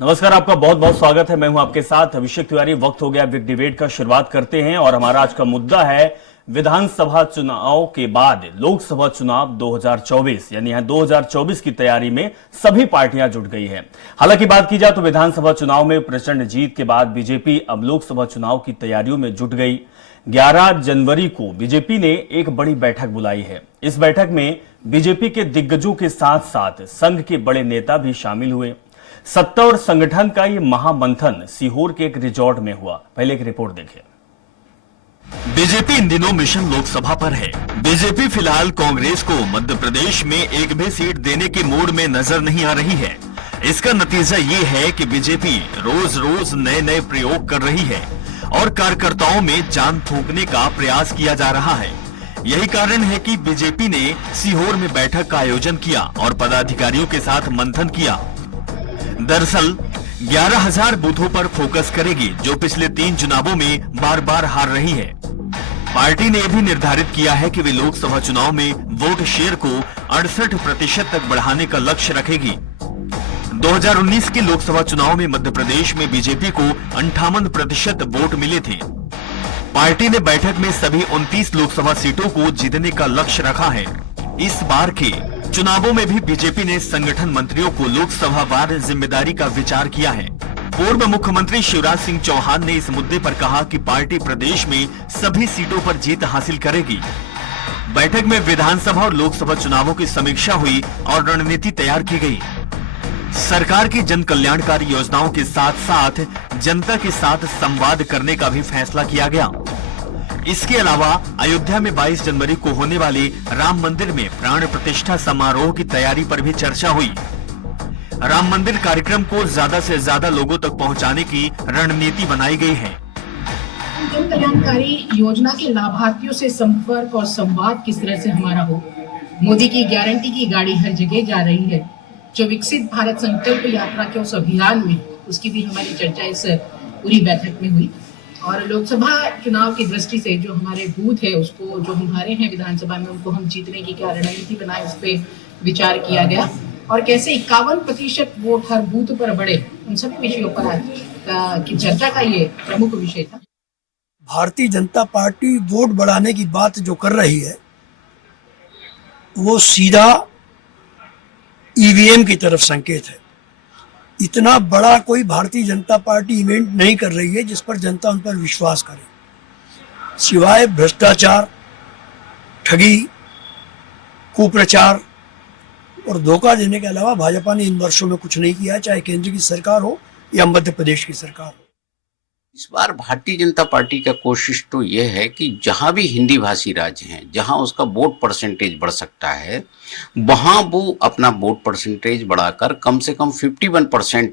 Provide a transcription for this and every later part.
नमस्कार, आपका बहुत बहुत स्वागत है। मैं हूं आपके साथ अभिषेक तिवारी। वक्त हो गया बिग डिबेट का, शुरुआत करते हैं। और हमारा आज का मुद्दा है विधानसभा चुनाव के बाद लोकसभा चुनाव 2024, यानी यहां 2024 की तैयारी में सभी पार्टियां जुट गई हैं। हालांकि बात की जाए तो विधानसभा चुनाव में प्रचंड जीत के बाद बीजेपी अब लोकसभा चुनाव की तैयारियों में जुट गई। 11 जनवरी को बीजेपी ने एक बड़ी बैठक बुलाई है। इस बैठक में बीजेपी के दिग्गजों के साथ साथ संघ के बड़े नेता भी शामिल हुए। सत्ता और संगठन का ये महामंथन सीहोर के एक रिजॉर्ट में हुआ। पहले एक रिपोर्ट देखें। बीजेपी इन दिनों मिशन लोकसभा पर है। बीजेपी फिलहाल कांग्रेस को मध्य प्रदेश में एक भी सीट देने के मूड में नजर नहीं आ रही है। इसका नतीजा ये है कि बीजेपी रोज रोज नए नए प्रयोग कर रही है और कार्यकर्ताओं में जान फूंकने का प्रयास किया जा रहा है। यही कारण है कि बीजेपी ने सीहोर में बैठक का आयोजन किया और पदाधिकारियों के साथ मंथन किया। दरअसल 11,000 बूथों पर फोकस करेगी, जो पिछले 3 चुनावों में बार बार हार रही है। पार्टी ने यह भी निर्धारित किया है कि वे लोकसभा चुनाव में वोट शेयर को 68% तक बढ़ाने का लक्ष्य रखेगी। 2019 के लोकसभा चुनाव में मध्य प्रदेश में बीजेपी को 58% वोट मिले थे। पार्टी ने बैठक में सभी 29 लोकसभा सीटों को जीतने का लक्ष्य रखा है। इस बार के चुनावों में भी बीजेपी ने संगठन मंत्रियों को लोकसभा वार जिम्मेदारी का विचार किया है। पूर्व मुख्यमंत्री शिवराज सिंह चौहान ने इस मुद्दे पर कहा कि पार्टी प्रदेश में सभी सीटों पर जीत हासिल करेगी। बैठक में विधानसभा और लोकसभा चुनावों की समीक्षा हुई और रणनीति तैयार की गई। सरकार की जन कल्याणकारी योजनाओं के साथ साथ जनता के साथ संवाद करने का भी फैसला किया गया। इसके अलावा अयोध्या में 22 जनवरी को होने वाले राम मंदिर में प्राण प्रतिष्ठा समारोह की तैयारी पर भी चर्चा हुई। राम मंदिर कार्यक्रम को ज्यादा से ज्यादा लोगों तक पहुंचाने की रणनीति बनाई गई है। जन कल्याणकारी योजना के लाभार्थियों से संपर्क और संवाद किस तरह से हमारा हो। मोदी की गारंटी की गाड़ी हर जगह जा रही है। जो विकसित भारत संकल्प यात्रा के उस अभियान में, उसकी भी हमारी चर्चा इस पूरी बैठक में हुई। और लोकसभा चुनाव की दृष्टि से जो हमारे बूथ है, उसको जो हमारे हैं विधानसभा में, उनको हम जीतने की क्या रणनीति बनाए, उस पर विचार किया गया। और कैसे 51% वोट हर बूथ पर बढ़े, उन सभी विषयों पर आज की चर्चा का ये प्रमुख विषय था। भारतीय जनता पार्टी वोट बढ़ाने की बात जो कर रही है, वो सीधा ईवीएम की तरफ संकेत है। इतना बड़ा कोई भारतीय जनता पार्टी इवेंट नहीं कर रही है जिस पर जनता उन पर विश्वास करे। सिवाय भ्रष्टाचार, ठगी, कुप्रचार और धोखा देने के अलावा भाजपा ने इन वर्षों में कुछ नहीं किया, चाहे केंद्र की सरकार हो या मध्य प्रदेश की सरकार हो। इस बार भारतीय जनता पार्टी का कोशिश तो यह है कि जहां भी हिंदी भाषी राज्य हैं, जहां उसका वोट परसेंटेज बढ़ सकता है, वहां वो अपना वोट परसेंटेज बढ़ाकर कम से कम 51%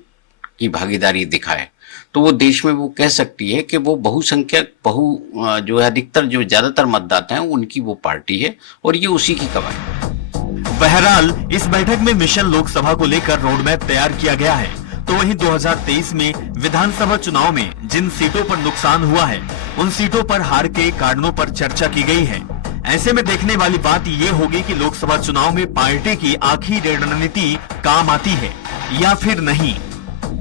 की भागीदारी दिखाए। तो वो देश में वो कह सकती है कि वो बहुसंख्यक जो है अधिकतर जो ज्यादातर मतदाता हैं उनकी वो पार्टी है, और ये उसी की कमाई है। बहरहाल इस बैठक में मिशन लोकसभा को लेकर रोडमैप तैयार किया गया है। तो वहीं 2023 में विधानसभा चुनाव में जिन सीटों पर नुकसान हुआ है, उन सीटों पर हार के कारणों पर चर्चा की गई है। ऐसे में देखने वाली बात ये होगी कि लोकसभा चुनाव में पार्टी की आखिर रणनीति काम आती है या फिर नहीं।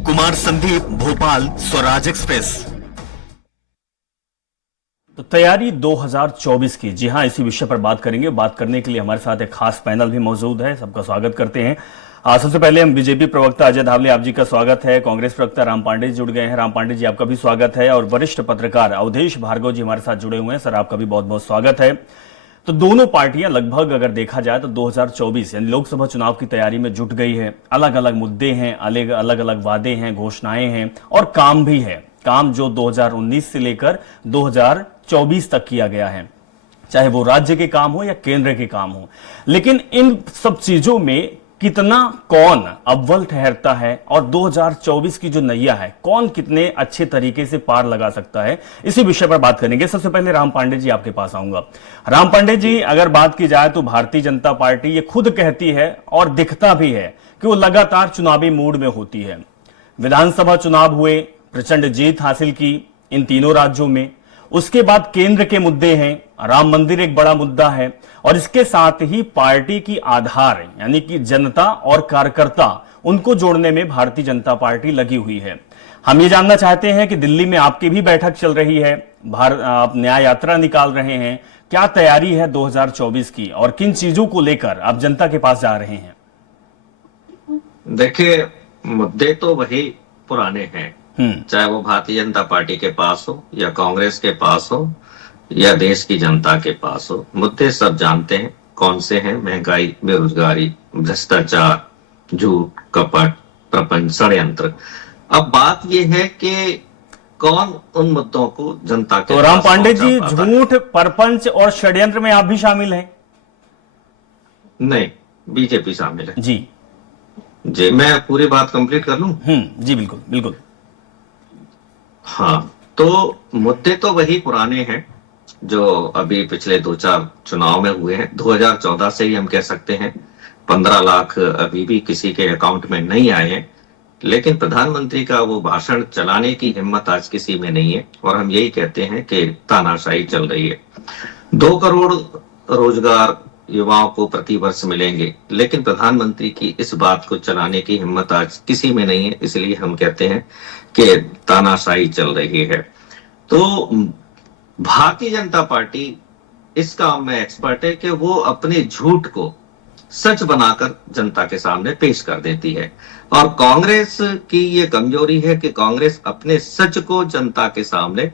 कुमार संदीप, भोपाल, स्वराज एक्सप्रेस। तो तैयारी 2024 की, जी हां, इसी विषय पर बात करेंगे। बात करने के लिए हमारे साथ एक खास पैनल भी मौजूद है। सबका स्वागत करते हैं। सबसे पहले हम बीजेपी प्रवक्ता अजय धावले, आप जी का स्वागत है। कांग्रेस प्रवक्ता राम पांडे जी जुड़ गए हैं। राम पांडे जी, आपका भी स्वागत है। और वरिष्ठ पत्रकार अवधेश भार्गव जी हमारे साथ जुड़े हुए हैं। सर, आपका भी बहुत बहुत स्वागत है। तो दोनों पार्टियां लगभग अगर देखा जाए तो 2024 यानी लोकसभा चुनाव की तैयारी में जुट गई है। अलग अलग मुद्दे हैं, अलग अलग वादे हैं, घोषणाएं हैं और काम भी है। काम जो 2019 से लेकर 2024 तक किया गया है, चाहे वो राज्य के काम हो या केंद्र के काम हो। लेकिन इन सब चीजों में कितना कौन अव्वल ठहरता है और 2024 की जो नैया है, कौन कितने अच्छे तरीके से पार लगा सकता है, इसी विषय पर बात करेंगे। सबसे पहले राम पांडे जी, आपके पास आऊंगा। राम पांडे जी, अगर बात की जाए तो भारतीय जनता पार्टी ये खुद कहती है और दिखता भी है कि वो लगातार चुनावी मूड में होती है। विधानसभा चुनाव हुए, प्रचंड जीत हासिल की इन तीनों राज्यों में। उसके बाद केंद्र के मुद्दे हैं, राम मंदिर एक बड़ा मुद्दा है, और इसके साथ ही पार्टी की आधार यानी कि जनता और कार्यकर्ता, उनको जोड़ने में भारतीय जनता पार्टी लगी हुई है। हम ये जानना चाहते हैं कि दिल्ली में आपकी भी बैठक चल रही है, आप न्याय यात्रा निकाल रहे हैं, क्या तैयारी है 2024 की और किन चीजों को लेकर आप जनता के पास जा रहे हैं? देखिए, मुद्दे तो वही पुराने हैं, चाहे वो भारतीय जनता पार्टी के पास हो या कांग्रेस के पास हो या देश की जनता के पास हो। मुद्दे सब जानते हैं कौन से हैं: महंगाई, बेरोजगारी, भ्रष्टाचार, झूठ, कपट, प्रपंच, षड्यंत्र। अब बात यह है कि कौन उन मुद्दों को जनता के तो राम पास पांडे जी, पहुंचा पाता है। झूठ, परपंच और षड्यंत्र में आप भी शामिल हैं? नहीं, बीजेपी शामिल है जी जी। मैं पूरी बात कंप्लीट कर लूं? जी बिल्कुल बिल्कुल। हाँ, तो मुद्दे तो वही पुराने हैं जो अभी पिछले 2-4 चुनाव में हुए हैं। 2014 से ही हम कह सकते हैं। 15 लाख अभी भी किसी के अकाउंट में नहीं आए हैं, लेकिन प्रधानमंत्री का वो भाषण चलाने की हिम्मत आज किसी में नहीं है। और हम यही कहते हैं कि तानाशाही चल रही है। 2 करोड़ रोजगार युवाओं को प्रति वर्ष मिलेंगे, लेकिन प्रधानमंत्री की इस बात को चलाने की हिम्मत आज किसी में नहीं है। इसलिए हम कहते हैं कि तानाशाही चल रही है। तो भारतीय जनता पार्टी इस काम में एक्सपर्ट है कि वो अपने झूठ को सच बनाकर जनता के सामने पेश कर देती है। और कांग्रेस की ये कमजोरी है कि कांग्रेस अपने सच को जनता के सामने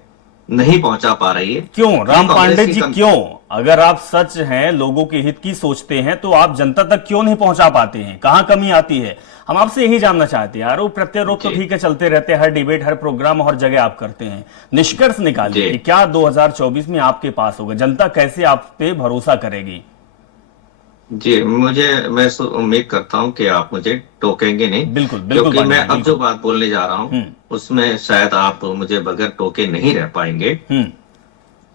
नहीं पहुंचा पा रही है। क्यों राम पांडे जी, कांग्रेस की क्यों? अगर आप सच हैं, लोगों के हित की सोचते हैं, तो आप जनता तक क्यों नहीं पहुंचा पाते हैं? कहां कमी आती है? हम आपसे यही जानना चाहते हैं। आरोप प्रत्यारोप तो ठीक है, चलते रहते हैं, हर डिबेट, हर प्रोग्राम, हर जगह आप करते हैं। निष्कर्ष निकालिए कि क्या 2024 में आपके पास होगा? जनता कैसे आप पे भरोसा करेगी? जी, मैं उम्मीद करता हूं कि आप मुझे टोकेंगे नहीं। बिल्कुल बिल्कुल क्योंकि मैं पांडे, अब जो बात बोलने जा रहा हूं उसमें शायद आप मुझे बगैर टोके नहीं रह पाएंगे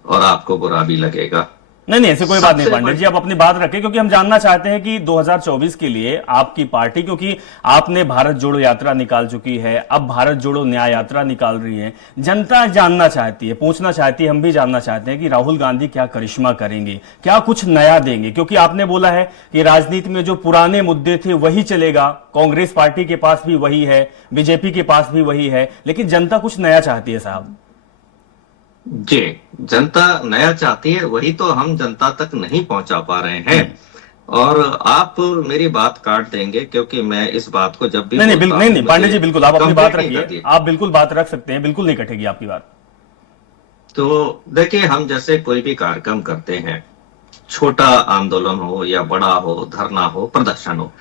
और आपको बुरा भी लगेगा। नहीं, ऐसे कोई बात नहीं सबसे पांडे बड़ी- जी, आप अपनी बात रखें, क्योंकि हम जानना चाहते हैं कि 2024 के लिए आपकी पार्टी, क्योंकि आपने भारत जोड़ो यात्रा निकाल चुकी है, अब भारत जोड़ो न्याय यात्रा निकाल रही है, जनता जानना चाहती है, पूछना चाहती है, हम भी जानना चाहते हैं कि राहुल गांधी क्या करिश्मा करेंगे, क्या कुछ नया देंगे? क्योंकि आपने बोला है कि राजनीति में जो पुराने मुद्दे थे वही चलेगा, कांग्रेस पार्टी के पास भी वही है, बीजेपी के पास भी वही है, लेकिन जनता कुछ नया चाहती है साहब। जी, जनता नया चाहती है, वही तो हम जनता तक नहीं पहुंचा पा रहे हैं। और आप मेरी बात काट देंगे क्योंकि मैं इस बात को जब भी नहीं बोलता नहीं हूं, पांडे मुझे जी, बिल्कुल आप अपनी बात कंप्लीट नहीं रखिए, करती। आप बिल्कुल बात रख सकते हैं, बिल्कुल नहीं कटेगी आपकी बात। तो देखिए, हम जैसे कोई भी कार्यक्रम करते हैं, छोटा आंदोलन हो या बड़ा हो, धरना हो, प्रदर्शन हो,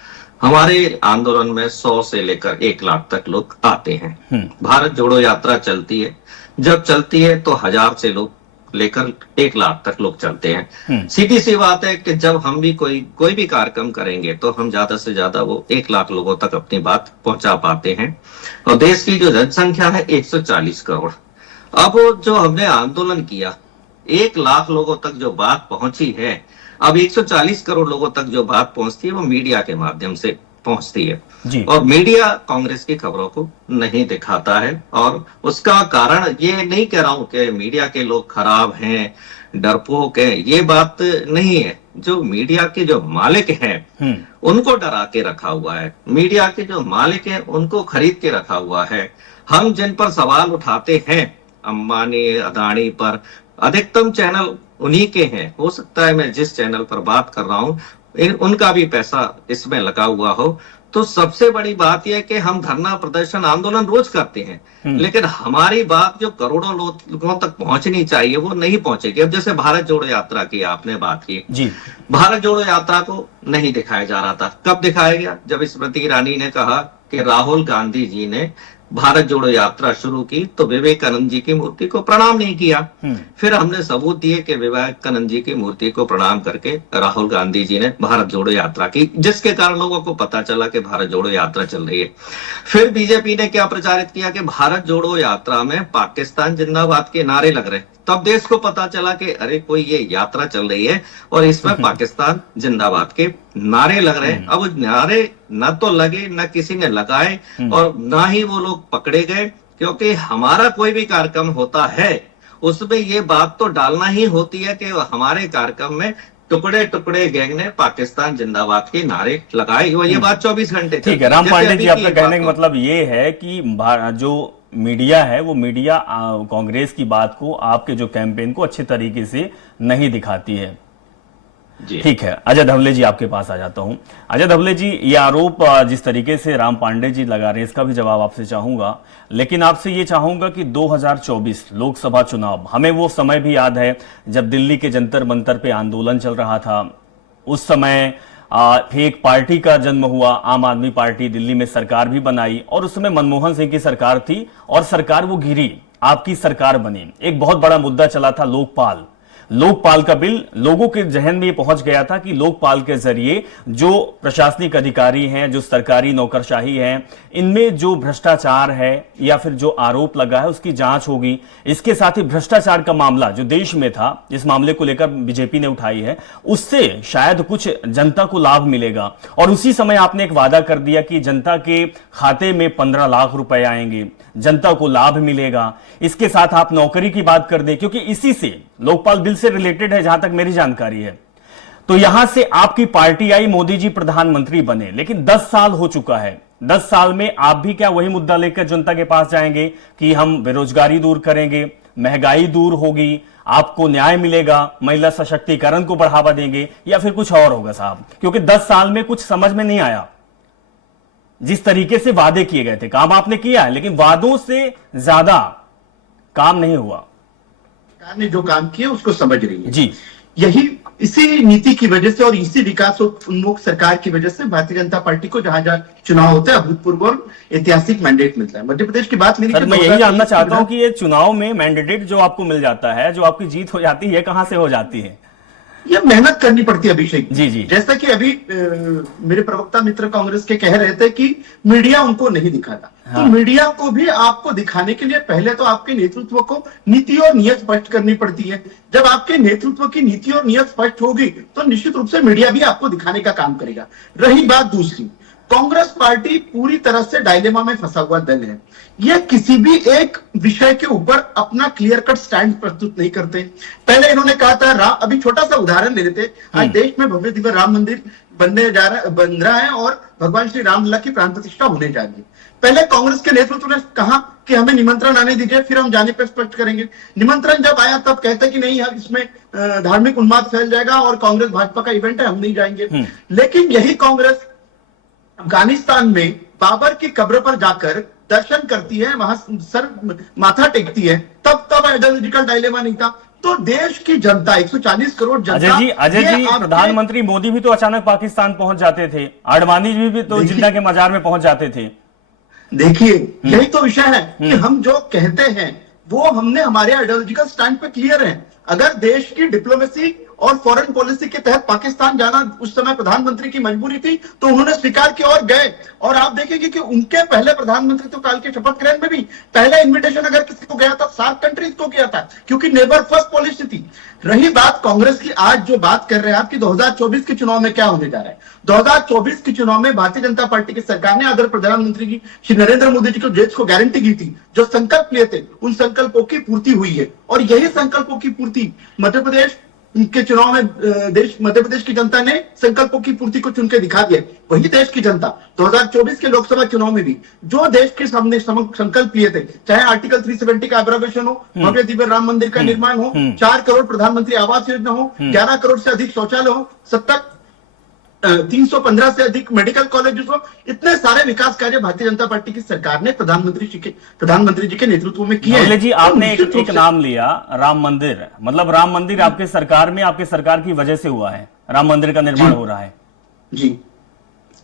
हमारे आंदोलन में 100 से लेकर 1 लाख तक लोग आते हैं। भारत जोड़ो यात्रा चलती है, जब चलती है तो 1000 से लोग लेकर 1 लाख तक लोग चलते हैं। सीधी सी बात है कि जब हम भी कोई भी कार्यक्रम करेंगे तो हम ज्यादा से ज्यादा वो 1 लाख लोगों तक अपनी बात पहुंचा पाते हैं। और देश की जो जनसंख्या है 140 करोड़। अब जो हमने आंदोलन किया, 1 लाख लोगों तक जो बात पहुंची है, अब 140 करोड़ लोगों तक जो बात पहुंचती है वो मीडिया के माध्यम से पहुंचती है। जी। और मीडिया कांग्रेस की खबरों को नहीं दिखाता है। और उसका कारण ये नहीं कह रहा हूं कि मीडिया के लोग खराब हैं, डरपोक हैं, ये बात नहीं है। जो मीडिया के जो मालिक हैं उनको डरा के रखा हुआ है, मीडिया के जो मालिक हैं उनको खरीद के रखा हुआ है। हम जिन पर सवाल उठाते हैं, अंबानी, अदानी पर, अधिकतम चैनल उन्हीं के हैं। हो सकता है मैं जिस चैनल पर बात कर रहा हूं उनका भी पैसा इसमें लगा हुआ हो। तो सबसे बड़ी बात यह है कि हम धरना, प्रदर्शन, आंदोलन रोज करते हैं, लेकिन हमारी बात जो करोड़ों लोगों तक पहुंचनी चाहिए वो नहीं पहुंचेगी। अब जैसे भारत जोड़ो यात्रा की आपने बात की जी। भारत जोड़ो यात्रा को नहीं दिखाया जा रहा था। कब दिखाया गया? जब स्मृति ईरानी ने कहा कि राहुल गांधी जी ने भारत जोड़ो यात्रा शुरू की तो विवेकानंद जी की मूर्ति को प्रणाम नहीं किया। फिर हमने सबूत दिए कि विवेकानंद जी की मूर्ति को प्रणाम करके राहुल गांधी जी ने भारत जोड़ो यात्रा की, जिसके कारण लोगों को पता चला कि भारत जोड़ो यात्रा चल रही है। फिर बीजेपी ने क्या प्रचारित किया कि भारत जोड़ो यात्रा में पाकिस्तान जिंदाबाद के नारे लग रहे। तब देश को पता चला कि अरे कोई ये यात्रा चल रही है और इसमें पाकिस्तान जिंदाबाद के नारे लग रहे हैं। अब नारे न तो लगे, न किसी ने लगाए और ना ही वो लोग पकड़े गए, क्योंकि हमारा कोई भी कार्यक्रम होता है उसमें ये बात तो डालना ही होती है कि हमारे कार्यक्रम में टुकड़े टुकड़े गैंग ने पाकिस्तान जिंदाबाद के नारे लगाए और ये बात 24 घंटे ठीक है राम पांडे जी, आपका कहने का मतलब ये है कि जो मीडिया है वो मीडिया कांग्रेस की बात को, आपके जो कैंपेन को अच्छे तरीके से नहीं दिखाती है। ठीक है, अजय धवले जी आपके पास आ जाता हूं। अजय धवले जी, ये आरोप जिस तरीके से राम पांडे जी लगा रहे हैं इसका भी जवाब आपसे चाहूंगा, लेकिन आपसे ये चाहूंगा कि 2024 लोकसभा चुनाव, हमें वो समय भी याद है जब दिल्ली के जंतर मंतर पे आंदोलन चल रहा था। उस समय एक पार्टी का जन्म हुआ, आम आदमी पार्टी, दिल्ली में सरकार भी बनाई और उस समय मनमोहन सिंह की सरकार थी और सरकार वो गिरी, आपकी सरकार बनी। एक बहुत बड़ा मुद्दा चला था लोकपाल का बिल। लोगों के जहन में ये पहुंच गया था कि लोकपाल के जरिए जो प्रशासनिक अधिकारी हैं, जो सरकारी नौकरशाही हैं, इनमें जो भ्रष्टाचार है या फिर जो आरोप लगा है उसकी जांच होगी। इसके साथ ही भ्रष्टाचार का मामला जो देश में था, जिस मामले को लेकर बीजेपी ने उठाई है, उससे शायद कुछ जनता को लाभ मिलेगा। और उसी समय आपने एक वादा कर दिया कि जनता के खाते में 15 लाख रुपए आएंगे, जनता को लाभ मिलेगा। इसके साथ आप नौकरी की बात कर दें, क्योंकि इसी से लोकपाल बिल से रिलेटेड है जहां तक मेरी जानकारी है। तो यहां से आपकी पार्टी आई, मोदी जी प्रधानमंत्री बने, लेकिन 10 साल हो चुका है। 10 साल में आप भी क्या वही मुद्दा लेकर जनता के पास जाएंगे कि हम बेरोजगारी दूर करेंगे, महंगाई दूर होगी, आपको न्याय मिलेगा, महिला सशक्तिकरण को बढ़ावा देंगे, या फिर कुछ और होगा साहब? क्योंकि 10 साल में कुछ समझ में नहीं आया। जिस तरीके से वादे किए गए थे, काम आपने किया है, लेकिन वादों से ज्यादा काम नहीं हुआ। सरकार ने जो काम किया उसको समझ रही है जी। यही इसी नीति की वजह से और इसी विकास उन्मुख सरकार की वजह से भारतीय जनता पार्टी को जहां जहां चुनाव होते हैं अभूतपूर्व और ऐतिहासिक मैंडेट मिलता है। मध्य प्रदेश की बात मेरी, सर मैं यही जानना चाहता हूं कि ये चुनाव में मैंडेट जो आपको मिल जाता है, जो आपकी जीत हो जाती है, कहां से हो जाती है? ये मेहनत करनी पड़ती है अभिषेक जी जी। जैसा कि अभी मेरे प्रवक्ता मित्र कांग्रेस के कह रहे थे कि मीडिया उनको नहीं दिखाता। तो मीडिया को भी आपको दिखाने के लिए पहले तो आपके नेतृत्व को नीति और नियत स्पष्ट करनी पड़ती है। जब आपके नेतृत्व की नीति और नियत स्पष्ट होगी तो निश्चित रूप से मीडिया भी आपको दिखाने का काम करेगा। रही बात दूसरी, कांग्रेस पार्टी पूरी तरह से डायलेमा में फंसा हुआ दल है। यह किसी भी एक विषय के ऊपर अपना क्लियर कट स्टैंड प्रस्तुत नहीं करते। पहले इन्होंने कहा था अभी छोटा सा उदाहरण ले लेते, आज देश में भव्य दिव्य राम मंदिर बन रहा है और भगवान श्री रामलला की प्राण प्रतिष्ठा होने जा रही है। पहले कांग्रेस के नेतृत्व ने कहा कि हमें निमंत्रण आने दीजिए, फिर हम जाने पर स्पष्ट करेंगे। निमंत्रण जब आया तब कहते कि नहीं, इसमें धार्मिक उन्माद फैल जाएगा और कांग्रेस भाजपा का इवेंट है, हम नहीं जाएंगे। लेकिन यही कांग्रेस अफगानिस्तान में बाबर की कब्र पर जाकर दर्शन करती है, वहां सर माथा टेकती है, तब आइडियोलॉजिकल डायलेमा नहीं था। तो देश की जनता, 140 करोड़ जनता। अजय जी प्रधानमंत्री मोदी भी तो अचानक पाकिस्तान पहुंच जाते थे, आडवाणी जी भी तो जिन्ना के मजार में पहुंच जाते थे। देखिए यही तो विषय है कि हम जो कहते हैं वो हमने हमारे आइडियोलॉजिकल स्टैंड पे क्लियर है। अगर देश की डिप्लोमेसी और फॉरेन पॉलिसी के तहत पाकिस्तान जाना उस समय प्रधानमंत्री की मजबूरी थी तो उन्होंने स्वीकार किया और गए। और आप देखेंगे कि उनके पहले प्रधानमंत्री तो काल के शपथ ग्रहण में भी पहला इनविटेशन अगर किसी को गया था, 7 कंट्रीज को गया था, क्योंकि नेबर फर्स्ट पॉलिसी थी। रही बात कांग्रेस की, आज जो बात कर रहे हैं आपकी 2024 के चुनाव में क्या होने जा रहा है। 2024 के चुनाव में भारतीय जनता पार्टी की सरकार ने अगर प्रधानमंत्री की श्री नरेंद्र मोदी जी को देश को गारंटी की थी, जो संकल्प लिए थे, उन संकल्पों की पूर्ति हुई है। और यही संकल्पों की पूर्ति मध्य प्रदेश के चुनाव में मध्य प्रदेश की जनता ने संकल्पों की पूर्ति को चुन के दिखा दिया। वही देश की जनता 2024 के लोकसभा चुनाव में भी जो देश के सामने संकल्प लिए थे, चाहे आर्टिकल 370 का एब्रोगेशन हो, भव्य दिव्य राम मंदिर का निर्माण हो, 4 करोड़ प्रधानमंत्री आवास योजना हो, 11 करोड़ से अधिक शौचालय हो, 315 से अधिक मेडिकल कॉलेजेस हो, इतने सारे विकास कार्य भारतीय जनता पार्टी की सरकार ने प्रधानमंत्री जी के नेतृत्व में किए हैं। जी आपने एक नाम लिया, राम मंदिर, मतलब राम मंदिर आपके सरकार में, आपके सरकार की वजह से हुआ है, राम मंदिर का निर्माण हो रहा है। जी,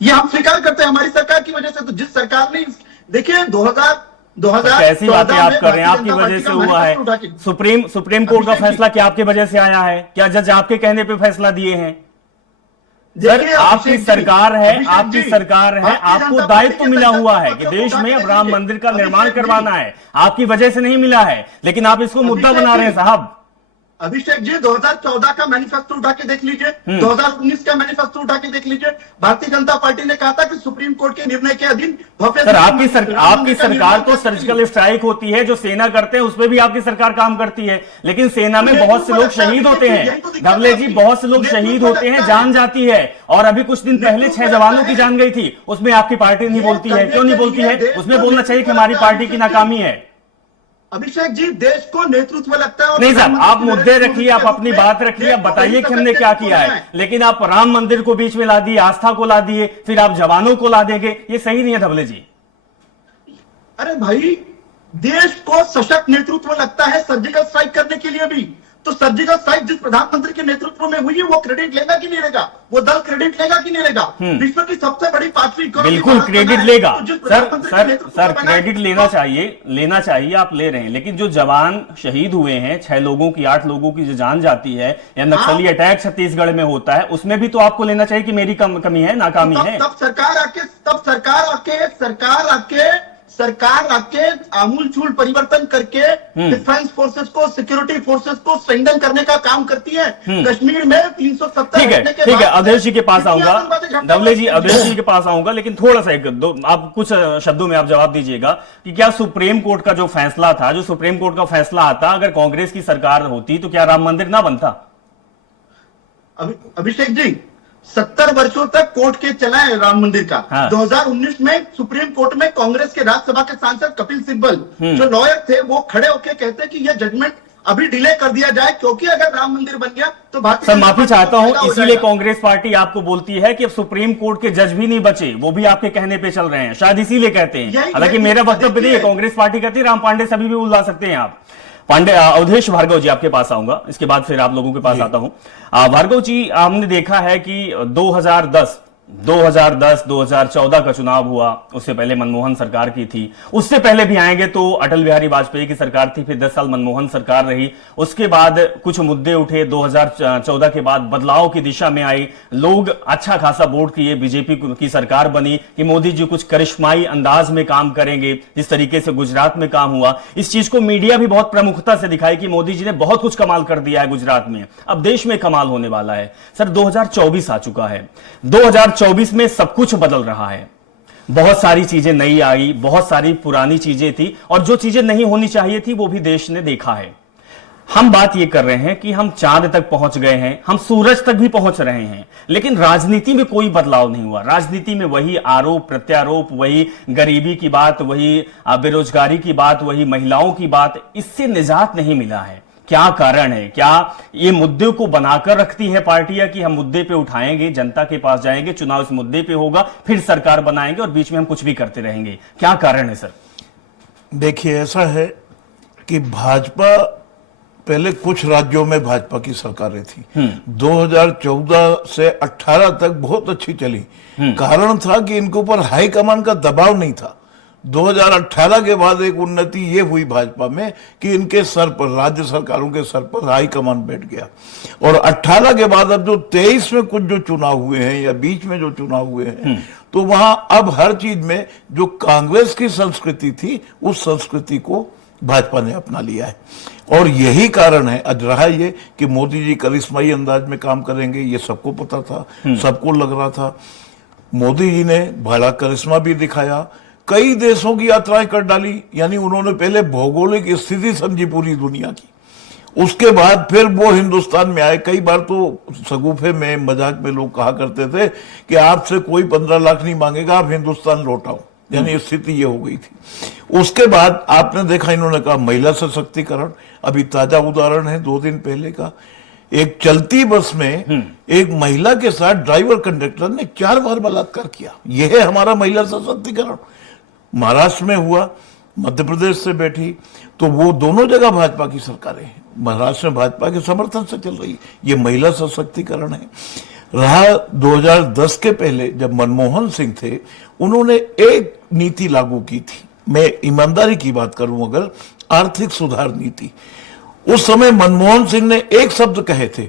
ये हम स्वीकार करते हैं हमारी सरकार की वजह से। तो जिस सरकार ने, देखिए 2000 कैसी बातें आप कर रहे हैं, आपकी वजह से हुआ है। सुप्रीम कोर्ट का फैसला क्या आपकी वजह से आया है? क्या जज आपके कहने पे फैसला दिए हैं? सर आपकी सरकार है, आपकी सरकार है, आपको दायित्व मिला हुआ है कि देश में अब राम मंदिर का निर्माण करवाना है, आपकी वजह से नहीं मिला है, लेकिन आप इसको मुद्दा बना रहे हैं साहब। अभिषेक जी 2014 का मैनिफेस्टो उठा के देख लीजिए, 2019 का मैनिफेस्टो उठा के देख लीजिए। भारतीय जनता पार्टी ने कहा था कि सुप्रीम कोर्ट के निर्णय के अधीन सर आपकी सरकार तो सर्जिकल स्ट्राइक होती है, जो सेना करते हैं उसमें भी आपकी सरकार काम करती है, लेकिन सेना में बहुत से लोग शहीद होते हैं। धवले जी, बहुत से लोग शहीद होते हैं, जान जाती है। और अभी कुछ दिन पहले 6 जवानों की जान गई थी, उसमें आपकी पार्टी नहीं बोलती है। क्यों नहीं बोलती है? उसमें बोलना चाहिए कि हमारी पार्टी की नाकामी है। अभिषेक जी, देश को नेतृत्व लगता है। नहीं साहब, आप मुद्दे रखिए, आप अपनी बात रखिए, आप बताइए कि हमने क्या किया है। लेकिन आप राम मंदिर को बीच में ला दिए, आस्था को ला दिए, फिर आप जवानों को ला देंगे, ये सही नहीं है धवले जी। अरे भाई, देश को सशक्त नेतृत्व लगता है सर्जिकल स्ट्राइक करने के लिए भी। तो सर्जिकल स्ट्राइक जिस प्रधानमंत्री के नेतृत्व में हुई है, वो क्रेडिट लेगा कि नहीं लेगा? वो दल क्रेडिट लेगा कि नहीं लेगा? विश्व की सबसे बड़ी 5वीं इकोनॉमी बिल्कुल क्रेडिट लेगा सर, तो क्रेडिट लेना चाहिए, आप ले रहे हैं। लेकिन जो जवान शहीद हुए हैं, 6 लोगों की, 8 लोगों की जो जान जाती है, या नक्सली अटैक छत्तीसगढ़ में होता है, उसमें भी तो आपको लेना चाहिए कि मेरी कमी है, नाकामी है। तब सरकार आके आमूल चूल परिवर्तन करके डिफेंस फोर्सेस को, सिक्योरिटी फोर्सेस को स्ट्रेंथन करने का काम करती है। कश्मीर में 370 ठीक है, अवधेश जी के पास आऊंगा, धवले जी अवधेश जी के पास आऊंगा, लेकिन थोड़ा सा आप कुछ शब्दों में आप जवाब दीजिएगा कि क्या सुप्रीम कोर्ट का जो फैसला था, जो सुप्रीम कोर्ट का फैसला आता, अगर कांग्रेस की सरकार होती तो क्या राम मंदिर ना बनता? अभिषेक जी, 70 वर्षों तक कोर्ट के चला है राम मंदिर का। 2019 में सुप्रीम कोर्ट में कांग्रेस के राज्यसभा के सांसद कपिल सिब्बल, जो लॉयर थे, वो खड़े होकर कहते कि यह जजमेंट अभी डिले कर दिया जाए, क्योंकि अगर राम मंदिर बन गया तो भारतीय सर माफी चाहता हूं, इसीलिए कांग्रेस पार्टी आपको बोलती है कि अब सुप्रीम कोर्ट के जज भी नहीं बचे, वो भी आपके कहने पे चल रहे हैं, शायद इसीलिए कहते हैं। हालांकि मेरा वक्तव्य नहीं है, कांग्रेस पार्टी कहती है राम पांडे सभी भी बुला सकते हैं आप। पांडे अवधेश भार्गव जी आपके पास आऊंगा, इसके बाद फिर आप लोगों के पास आता हूं। भार्गव जी, हमने देखा है कि 2014 का चुनाव हुआ, उससे पहले मनमोहन सरकार की थी, उससे पहले भी आएंगे तो अटल बिहारी वाजपेयी की सरकार थी, फिर 10 साल मनमोहन सरकार रही। उसके बाद कुछ मुद्दे उठे, 2014 के बाद बदलाव की दिशा में आई, लोग अच्छा खासा वोट किए, बीजेपी की सरकार बनी कि मोदी जी कुछ करिश्माई अंदाज में काम करेंगे, जिस तरीके से गुजरात में काम हुआ। इस चीज को मीडिया भी बहुत प्रमुखता से दिखाई कि मोदी जी ने बहुत कुछ कमाल कर दिया है गुजरात में, अब देश में कमाल होने वाला है। सर 2024 आ चुका है, 2024 में सब कुछ बदल रहा है, बहुत सारी चीजें नई आई, बहुत सारी पुरानी चीजें थी, और जो चीजें नहीं होनी चाहिए थी वो भी देश ने देखा है। हम बात ये कर रहे हैं कि हम चांद तक पहुंच गए हैं, हम सूरज तक भी पहुंच रहे हैं, लेकिन राजनीति में कोई बदलाव नहीं हुआ। राजनीति में वही आरोप प्रत्यारोप, वही गरीबी की बात, वही बेरोजगारी की बात, वही महिलाओं की बात, इससे निजात नहीं मिला है। क्या कारण है? क्या ये मुद्दे को बनाकर रखती है पार्टियां कि हम मुद्दे पे उठाएंगे, जनता के पास जाएंगे, चुनाव इस मुद्दे पे होगा, फिर सरकार बनाएंगे और बीच में हम कुछ भी करते रहेंगे? क्या कारण है सर? देखिए, ऐसा है कि भाजपा पहले कुछ राज्यों में भाजपा की सरकारें थी, 2014 से 18 तक बहुत अच्छी चली। कारण था कि इनके ऊपर हाईकमान का दबाव नहीं था। 2018 के बाद एक उन्नति ये हुई भाजपा में कि इनके सर पर, राज्य सरकारों के सर पर हाईकमान बैठ गया। और 18 के बाद अब जो 23 में कुछ जो चुनाव हुए हैं या बीच में जो चुनाव हुए हैं, तो वहां अब हर चीज में जो कांग्रेस की संस्कृति थी, उस संस्कृति को भाजपा ने अपना लिया है। और यही कारण है आज रहा ये कि मोदी जी करिश्माई अंदाज में काम करेंगे, ये सबको पता था, सबको लग रहा था। मोदी जी ने बड़ा करिश्मा भी दिखाया, कई देशों की यात्राएं कर डाली, यानी उन्होंने पहले भौगोलिक स्थिति समझी पूरी दुनिया की, उसके बाद फिर वो हिंदुस्तान में आए। कई बार तो सगुफे में, मजाक में लोग कहा करते थे कि आपसे कोई 15 लाख नहीं मांगेगा, आप हिंदुस्तान लौटाओ, यानी स्थिति ये हो गई थी। उसके बाद आपने देखा, इन्होंने कहा महिला सशक्तिकरण। अभी ताजा उदाहरण है 2 दिन पहले का, एक चलती बस में एक महिला के साथ ड्राइवर कंडक्टर ने 4 बार बलात्कार किया। यह है हमारा महिला सशक्तिकरण। महाराष्ट्र में हुआ, मध्य प्रदेश से बैठी, तो वो दोनों जगह भाजपा की सरकारें हैं। महाराष्ट्र में भाजपा के समर्थन से चल रही, ये महिला सशक्तिकरण है। रहा 2010 के पहले जब मनमोहन सिंह थे, उन्होंने एक नीति लागू की थी, मैं ईमानदारी की बात करूं अगर, आर्थिक सुधार नीति। उस समय मनमोहन सिंह ने एक शब्द कहे थे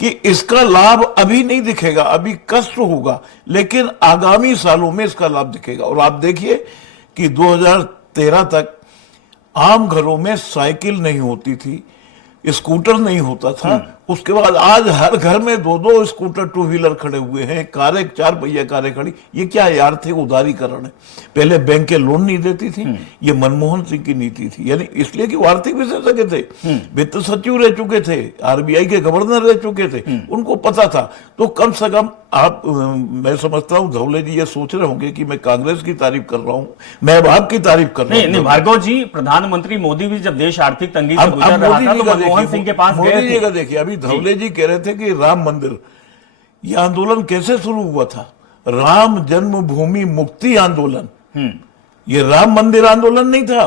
कि इसका लाभ अभी नहीं दिखेगा, अभी कष्ट होगा, लेकिन आगामी सालों में इसका लाभ दिखेगा। और आप देखिए कि 2013 तक आम घरों में साइकिल नहीं होती थी, स्कूटर नहीं होता था। उसके बाद आज हर घर में दो दो स्कूटर, टू व्हीलर खड़े हुए हैं, कारें, 4 पहिया कारें खड़ी। ये क्या है? आर्थिक उदारीकरण है। पहले बैंक के लोन नहीं देती थी, ये मनमोहन सिंह की नीति थी। यानी इसलिए कि वो आर्थिक विशेषज्ञ थे, वित्त सचिव रह चुके थे, आरबीआई के गवर्नर रह चुके थे, उनको पता था। तो कम से कम आप, मैं समझता हूं धौले जी ये सोच रहे होंगे कि मैं कांग्रेस की तारीफ कर रहा हूं, मैं अब आपकी तारीफ कर रहा हूं। नहीं भार्गव जी, प्रधानमंत्री मोदी भी जब देश आर्थिक तंगी से गुजर रहा था तो मनमोहन सिंह के पास गए थे। का देखिए, अभी धौले जी कह रहे थे कि राम मंदिर, ये आंदोलन कैसे शुरू हुआ था? राम जन्मभूमि मुक्ति आंदोलन। ये राम मंदिर आंदोलन नहीं था,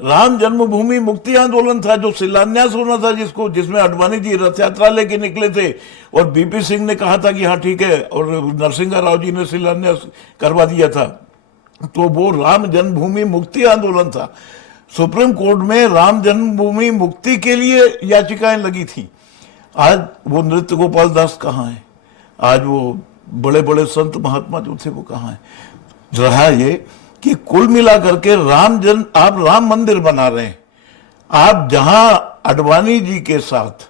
राम जन्मभूमि मुक्ति आंदोलन था, जो शिलान्यास होना था, जिसमें अडवाणी जी रथ यात्रा लेके निकले थे और बीपी सिंह ने कहा था कि हाँ ठीक है, और नरसिंह राव जी ने शिलान्यास करवा दिया था। तो वो राम जन्मभूमि मुक्ति आंदोलन था। सुप्रीम कोर्ट में राम जन्मभूमि मुक्ति के लिए याचिकाएं लगी थी। आज वो नृत्य गोपाल दास कहाँ है? आज वो बड़े बड़े संत महात्मा जो थे वो कहाँ है? रहा ये कि कुल मिलाकर के आप राम मंदिर बना रहे हैं। आप जहां अडवाणी जी के साथ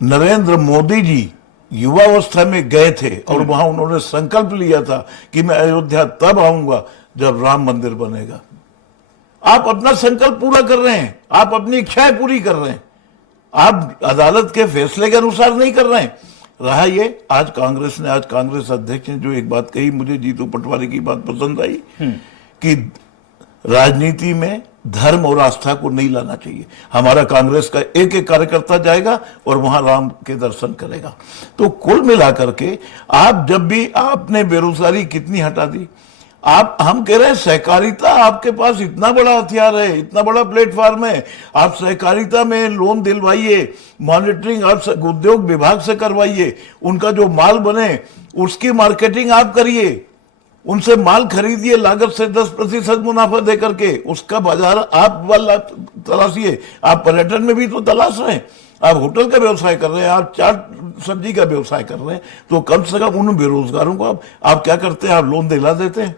नरेंद्र मोदी जी युवावस्था में गए थे और वहां उन्होंने संकल्प लिया था कि मैं अयोध्या तब आऊंगा जब राम मंदिर बनेगा। आप अपना संकल्प पूरा कर रहे हैं, आप अपनी इच्छाएं पूरी कर रहे हैं, आप अदालत के फैसले के अनुसार नहीं कर रहे हैं। रहा ये, आज कांग्रेस अध्यक्ष ने जो एक बात कही, मुझे जीतू पटवारी की बात पसंद आई कि राजनीति में धर्म और आस्था को नहीं लाना चाहिए। हमारा कांग्रेस का एक एक कार्यकर्ता जाएगा और वहां राम के दर्शन करेगा। तो कुल मिलाकर के आप जब भी, आपने बेरोजगारी कितनी हटा दी, हम कह रहे हैं सहकारिता आपके पास इतना बड़ा हथियार है, इतना बड़ा प्लेटफॉर्म है, आप सहकारिता में लोन दिलवाइए, मॉनिटरिंग आप उद्योग विभाग से करवाइए, उनका जो माल बने उसकी मार्केटिंग आप करिए, उनसे माल खरीदिए लागत से 10% मुनाफा दे करके, उसका बाजार आप वाला तलाशिए। आप पर्यटन में भी तो तलाश रहे हैं, आप होटल का व्यवसाय कर रहे हैं, आप चाट सब्जी का व्यवसाय कर रहे हैं, तो कम से कम उन बेरोजगारों को आप क्या करते हैं? आप लोन दिला देते हैं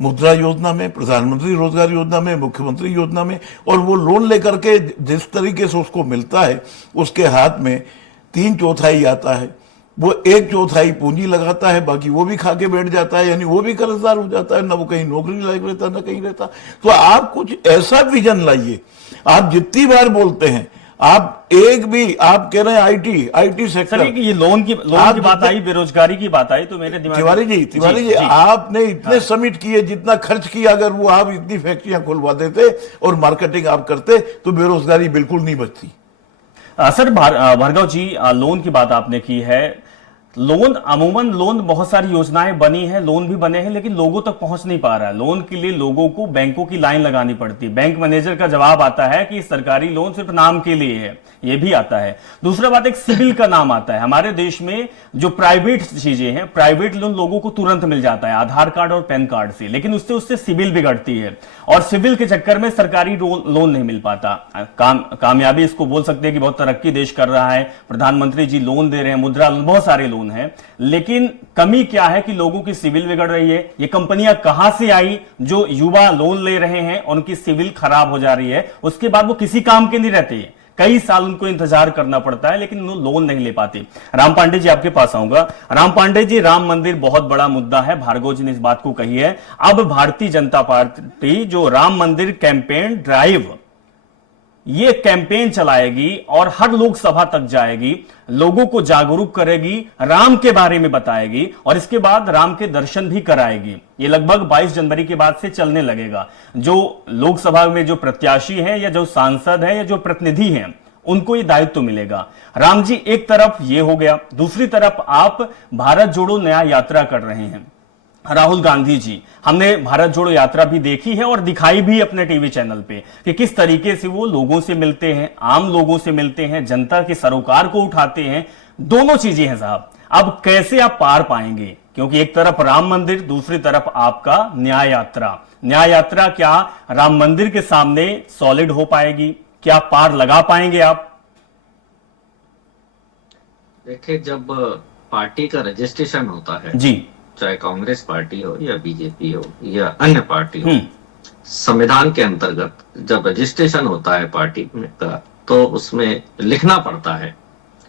मुद्रा योजना में, प्रधानमंत्री रोजगार योजना में, मुख्यमंत्री योजना में, और वो लोन लेकर के जिस तरीके से उसको मिलता है, उसके हाथ में 3/4 आता है, वो 1/4 पूंजी लगाता है, बाकी वो भी खा के बैठ जाता है, यानी वो भी कर्जदार हो जाता है, ना वो कहीं नौकरी लायक रहता, ना कहीं रहता। तो आप कुछ ऐसा विजन लाइए। आप जितनी बार बोलते हैं, आप एक भी, आप कह रहे हैं आईटी सेक्टर, ये लोन की बात आई, बेरोजगारी की बात आई, तो मेरे दिमाग तिवारी जी, आपने इतने समिट किए, जितना खर्च किया, अगर वो आप इतनी फैक्ट्रियां खुलवा देते और मार्केटिंग आप करते तो बेरोजगारी बिल्कुल नहीं बचती। सर भार्गव जी, लोन की बात आपने की है। अमूमन लोन, बहुत सारी योजनाएं बनी है, लोन भी बने हैं, लेकिन लोगों तक पहुंच नहीं पा रहा है। लोन के लिए लोगों को बैंकों की लाइन लगानी पड़ती है। बैंक मैनेजर का जवाब आता है कि सरकारी लोन सिर्फ नाम के लिए है, ये भी आता है। दूसरा बात, एक सिविल का नाम आता है। हमारे देश में जो प्राइवेट चीजें हैं, प्राइवेट लोन लोगों को तुरंत मिल जाता है आधार कार्ड और पैन कार्ड से, लेकिन उससे सिविल बिगड़ती है, और सिविल के चक्कर में सरकारी लोन नहीं मिल पाता। कामयाबी इसको बोल सकते हैं कि बहुत तरक्की देश कर रहा है, प्रधानमंत्री जी लोन दे रहे हैं, मुद्रा लोन, बहुत सारे लोन है, लेकिन कमी क्या है कि लोगों की सिविल बिगड़ रही है। ये कंपनियां कहां से आई जो युवा लोन ले रहे हैं और उनकी सिविल खराब हो जा रही है, उसके बाद वो किसी काम के नहीं रहते हैं, कई साल उनको इंतजार करना पड़ता है, लेकिन वो लोन नहीं ले पाते। राम पांडे जी, आपके पास आऊंगा। राम पांडे जी, राम मंदिर बहुत बड़ा मुद्दा है, भार्गव जी ने इस बात को कही है। अब भारतीय जनता पार्टी जो राम मंदिर कैंपेन ड्राइव, ये कैंपेन चलाएगी और हर लोकसभा तक जाएगी, लोगों को जागरूक करेगी, राम के बारे में बताएगी, और इसके बाद राम के दर्शन भी कराएगी। ये लगभग 22 जनवरी के बाद से चलने लगेगा। जो लोकसभा में जो प्रत्याशी हैं, या जो सांसद हैं, या जो प्रतिनिधि हैं, उनको ये दायित्व मिलेगा। राम जी, एक तरफ ये हो गया, दूसरी तरफ आप भारत जोड़ो नया यात्रा कर रहे हैं। राहुल गांधी जी, हमने भारत जोड़ो यात्रा भी देखी है और दिखाई भी अपने टीवी चैनल पे कि किस तरीके से वो लोगों से मिलते हैं, आम लोगों से मिलते हैं, जनता के सरोकार को उठाते हैं। दोनों चीजें हैं साहब, अब कैसे आप पार पाएंगे? क्योंकि एक तरफ राम मंदिर, दूसरी तरफ आपका न्याय यात्रा। न्याय यात्रा क्या राम मंदिर के सामने सॉलिड हो पाएगी? क्या पार लगा पाएंगे आप? देखिए, जब पार्टी का रजिस्ट्रेशन होता है जी, चाहे कांग्रेस पार्टी हो या बीजेपी हो या अन्य पार्टी हो, संविधान के अंतर्गत जब रजिस्ट्रेशन होता है पार्टी में का, तो उसमें लिखना पड़ता है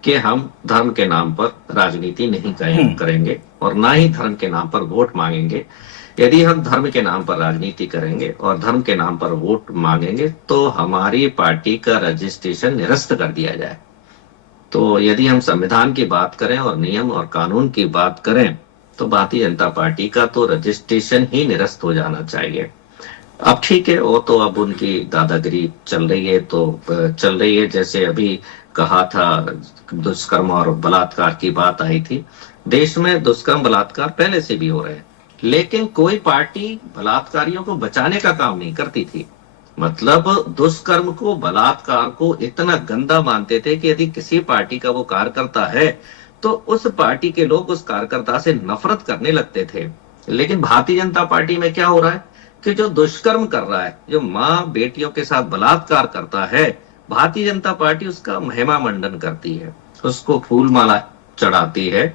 कि हम धर्म के नाम पर राजनीति नहीं करेंगे और ना ही धर्म के नाम पर वोट मांगेंगे। यदि हम धर्म के नाम पर राजनीति करेंगे और धर्म के नाम पर वोट मांगेंगे तो हमारी पार्टी का रजिस्ट्रेशन निरस्त कर दिया जाए। तो यदि हम संविधान की बात करें और नियम और कानून की बात करें तो भारतीय जनता पार्टी का तो रजिस्ट्रेशन ही निरस्त हो जाना चाहिए। अब ठीक है, वो तो अब उनकी दादागिरी चल रही है तो चल रही है। जैसे अभी कहा था दुष्कर्म और बलात्कार की बात आई थी, देश में दुष्कर्म बलात्कार पहले से भी हो रहे हैं, लेकिन कोई पार्टी बलात्कारियों को बचाने का काम नहीं करती थी। मतलब दुष्कर्म को, बलात्कार को इतना गंदा मानते थे कि यदि किसी पार्टी का वो कार्यकर्ता है तो उस पार्टी के लोग उस कार्यकर्ता से नफरत करने लगते थे। लेकिन भारतीय जनता पार्टी में क्या हो रहा है कि जो दुष्कर्म कर रहा है, जो माँ बेटियों के साथ बलात्कार करता है, भारतीय जनता पार्टी उसका महिमा मंडन करती है, उसको फूल माला चढ़ाती है।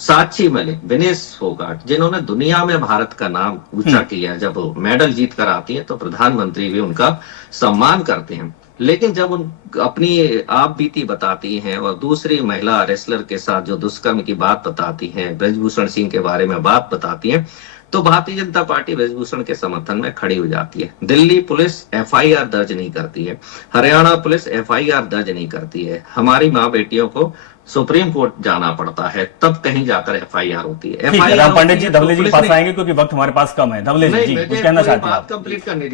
साक्षी मलिक, विनेश फोगाट, जिन्होंने दुनिया में भारत का नाम ऊंचा किया, जब वो मेडल जीत कर आती है तो प्रधानमंत्री भी उनका सम्मान करते हैं। लेकिन जब उन अपनी आप बीती बताती हैं और दूसरी महिला रेसलर के साथ जो दुष्कर्म की बात बताती हैं, ब्रजभूषण सिंह के बारे में बात बताती हैं, तो भारतीय जनता पार्टी ब्रजभूषण के समर्थन में खड़ी हो जाती है। दिल्ली पुलिस एफआईआर दर्ज नहीं करती है, हरियाणा पुलिस एफआईआर दर्ज नहीं करती है। हमारी माँ बेटियों को सुप्रीम कोर्ट जाना पड़ता है, तब कहीं जाकर एफआईआर होती है। ठीक है, राम पांडे जी धवले जी के पास आएंगे क्योंकि वक्त हमारे पास कम है। धवले जी कुछ कहना चाहते हैं? बात कंप्लीट करने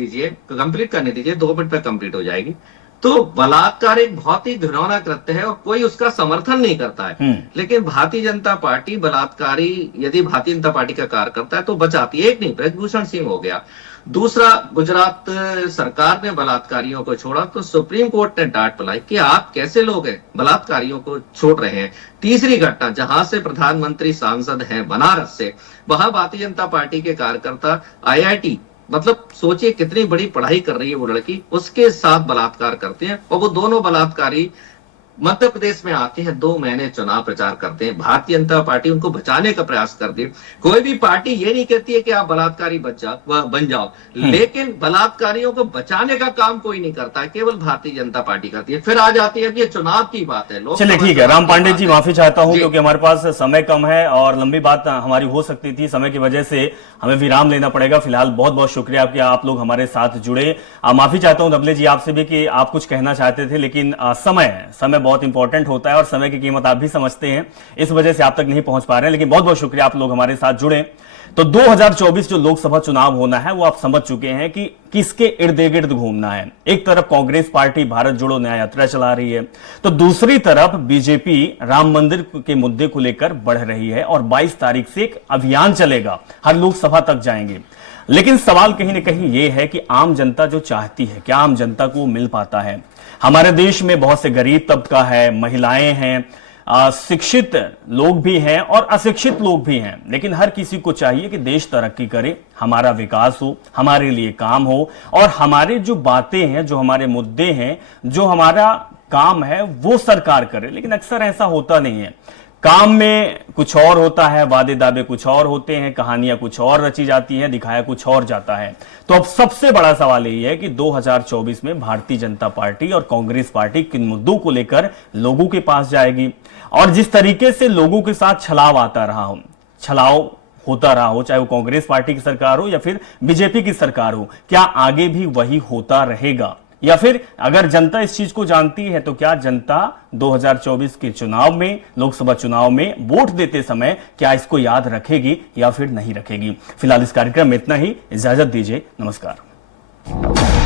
दीजिए, 2 मिनट में कंप्लीट हो जाएगी। तो बलात्कार एक बहुत ही घिनौना कृत्य है और कोई उसका समर्थन नहीं करता है, लेकिन भारतीय जनता पार्टी बलात्कारी, यदि भारतीय जनता पार्टी का कार्यकर्ता है तो बचाती है। एक नहीं, ब्रजभूषण सिंह हो गया, दूसरा गुजरात सरकार ने बलात्कारियों को छोड़ा तो सुप्रीम कोर्ट ने डांट पलाई कि आप कैसे लोग हैं, बलात्कारियों को छोड़ रहे हैं। तीसरी घटना, जहां से प्रधानमंत्री सांसद हैं बनारस से, वहां भारतीय जनता पार्टी के कार्यकर्ता आईआईटी, मतलब सोचिए कितनी बड़ी पढ़ाई कर रही है वो लड़की, उसके साथ बलात्कार करते हैं और वो दोनों बलात्कारी मध्य प्रदेश में आते हैं, 2 महीने चुनाव प्रचार करते हैं। भारतीय जनता पार्टी उनको बचाने का प्रयास करती है। कोई भी पार्टी ये नहीं कहती है कि आप बलात्कारी बन जाओ, लेकिन बलात्कारियों को बचाने का काम कोई नहीं करता है, केवल भारतीय जनता पार्टी करती है। फिर आ जाती है, अब ये चुनाव की बात है। चलिए ठीक है, राम पांडे जी माफी चाहता हूं क्योंकि हमारे पास समय कम है और लंबी बात हमारी हो सकती थी, समय की वजह से हमें विराम लेना पड़ेगा। फिलहाल बहुत बहुत शुक्रिया आपके, आप लोग हमारे साथ जुड़े। माफी चाहता हूं धवले जी आपसे भी कि आप कुछ कहना चाहते थे, लेकिन समय बहुत इंपॉर्टेंट होता है और समय की कीमत आप भी समझते हैं, इस वजह से आप तक नहीं पहुंच पा रहे हैं। लेकिन बहुत बहुत शुक्रिया, आप लोग हमारे साथ जुड़े। तो 2024 जो लोकसभा चुनाव होना है वो आप समझ चुके हैं कि किसके इर्द गिर्द घूमना है। एक तरफ कांग्रेस पार्टी भारत जोड़ो न्याय यात्रा चला रही है, तो दूसरी तरफ बीजेपी राम मंदिर के मुद्दे को लेकर बढ़ रही है और 22 तारीख से एक अभियान चलेगा, हर लोकसभा तक जाएंगे। लेकिन सवाल कहीं ना कहीं यह है कि आम जनता जो चाहती है, क्या आम जनता को मिल पाता है? हमारे देश में बहुत से गरीब तबका है, महिलाएं हैं, शिक्षित लोग भी हैं और अशिक्षित लोग भी हैं, लेकिन हर किसी को चाहिए कि देश तरक्की करे, हमारा विकास हो, हमारे लिए काम हो और हमारे जो बातें हैं, जो हमारे मुद्दे हैं, जो हमारा काम है वो सरकार करे। लेकिन अक्सर ऐसा होता नहीं है, काम में कुछ और होता है, वादे दावे कुछ और होते हैं, कहानियां कुछ और रची जाती हैं, दिखाया कुछ और जाता है। तो अब सबसे बड़ा सवाल यही है कि 2024 में भारतीय जनता पार्टी और कांग्रेस पार्टी किन मुद्दों को लेकर लोगों के पास जाएगी। और जिस तरीके से लोगों के साथ छलाव होता रहा हो, चाहे वो कांग्रेस पार्टी की सरकार हो या फिर बीजेपी की सरकार हो, क्या आगे भी वही होता रहेगा? या फिर अगर जनता इस चीज को जानती है तो क्या जनता 2024 के चुनाव में, लोकसभा चुनाव में वोट देते समय क्या इसको याद रखेगी या फिर नहीं रखेगी? फिलहाल इस कार्यक्रम में इतना ही, इजाजत दीजिए, नमस्कार।